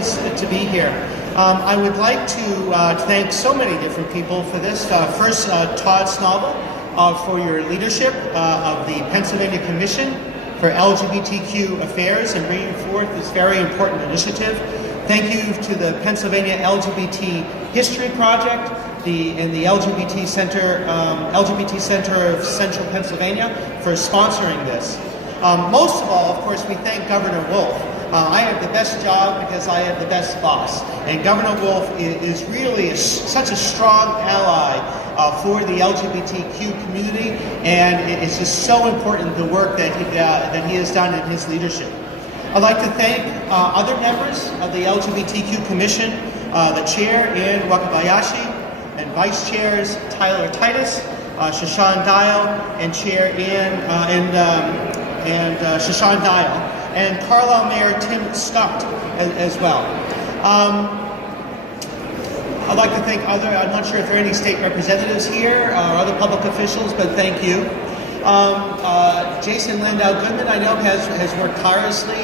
pleased to be here. I would like to thank so many different people for this. First, Todd Snobble for your leadership of the Pennsylvania Commission for LGBTQ Affairs and bringing forth this very important initiative. Thank you to the Pennsylvania LGBT History Project and the LGBT Center of Central Pennsylvania for sponsoring this. Most of all, of course, we thank Governor Wolf. I have the best job because I have the best boss. And Governor Wolf is really such a strong ally for the LGBTQ community, and it's just so important the work that he has done in his leadership. I'd like to thank other members of the LGBTQ Commission, the Chair, Ann Wakabayashi, and Vice Chairs Tyler Titus, Shashan Dial, and Chair Ann and Shashan Dial, and Carlisle Mayor Tim Scott as well. I'd like to thank I'm not sure if there are any state representatives here or other public officials, but thank you. Jason Landau Goodman, I know, has worked tirelessly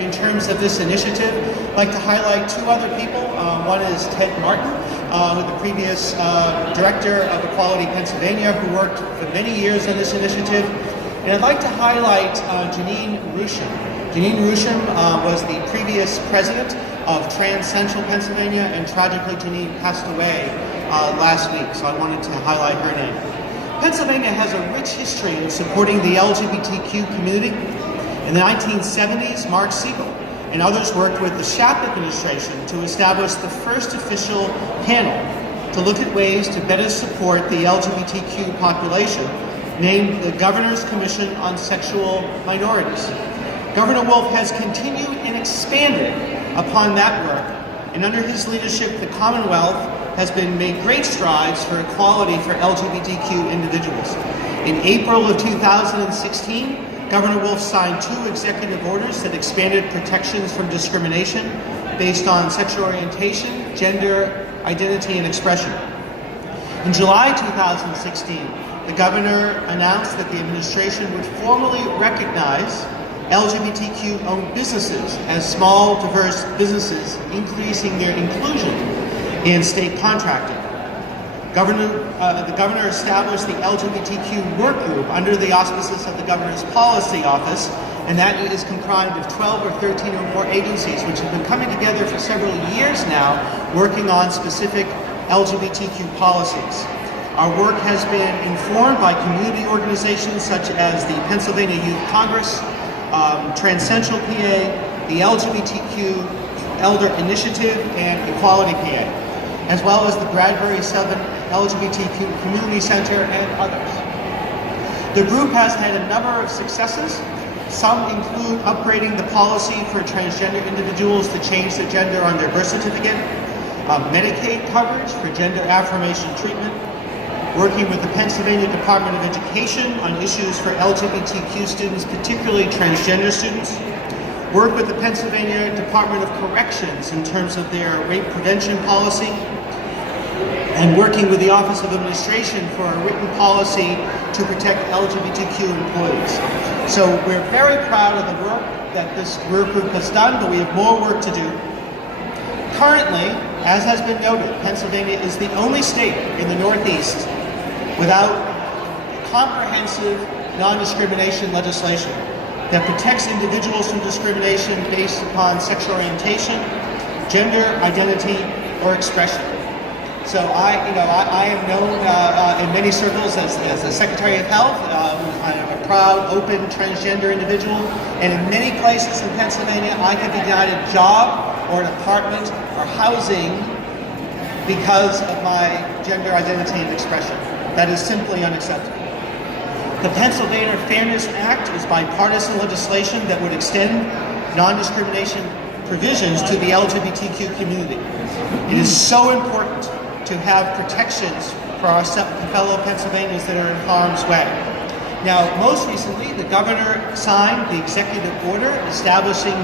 in terms of this initiative. I'd like to highlight two other people. One is Ted Martin, the previous Director of Equality Pennsylvania, who worked for many years on this initiative. And I'd like to highlight Janine Rusham. Janine Rusham was the previous president of Trans Central Pennsylvania, and tragically Janine passed away last week, so I wanted to highlight her name. Pennsylvania has a rich history in supporting the LGBTQ community. In the 1970s, Mark Siegel and others worked with the Schaap administration to establish the first official panel to look at ways to better support the LGBTQ population, named the Governor's Commission on Sexual Minorities. Governor Wolf has continued and expanded upon that work, and under his leadership, the Commonwealth has made great strides for equality for LGBTQ individuals. In April of 2016, Governor Wolf signed 2 executive orders that expanded protections from discrimination based on sexual orientation, gender identity, and expression. In July 2016, the governor announced that the administration would formally recognize LGBTQ-owned businesses as small, diverse businesses, increasing their inclusion in state contracting. The governor established the LGBTQ work group under the auspices of the governor's policy office, and that is comprised of 12 or 13 or more agencies which have been coming together for several years now, working on specific LGBTQ policies. Our work has been informed by community organizations such as the Pennsylvania Youth Congress, Trans Central PA, the LGBTQ Elder Initiative, and Equality PA, as well as the Bradbury 7 LGBTQ Community Center and others. The group has had a number of successes. Some include upgrading the policy for transgender individuals to change their gender on their birth certificate, Medicaid coverage for gender affirmation treatment, working with the Pennsylvania Department of Education on issues for LGBTQ students, particularly transgender students, work with the Pennsylvania Department of Corrections in terms of their rape prevention policy, and working with the Office of Administration for a written policy to protect LGBTQ employees. So we're very proud of the work that this work group has done, but we have more work to do. Currently, as has been noted, Pennsylvania is the only state in the Northeast without comprehensive non-discrimination legislation that protects individuals from discrimination based upon sexual orientation, gender identity, or expression. So I am known in many circles as the Secretary of Health. I am a proud, open, transgender individual, and in many places in Pennsylvania, I can be denied a job or an apartment or housing because of my gender identity and expression. That is simply unacceptable. The Pennsylvania Fairness Act is bipartisan legislation that would extend non-discrimination provisions to the LGBTQ community. It is so important to have protections for our fellow Pennsylvanians that are in harm's way. Now, most recently, the governor signed the executive order establishing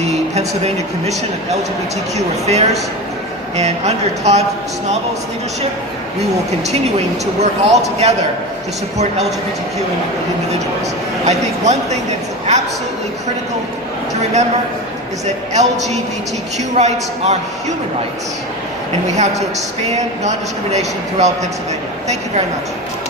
the Pennsylvania Commission of LGBTQ Affairs, and under Todd Snoble's leadership, we will continuing to work all together to support LGBTQ individuals. I think one thing that's absolutely critical to remember is that LGBTQ rights are human rights, and we have to expand non-discrimination throughout Pennsylvania. Thank you very much.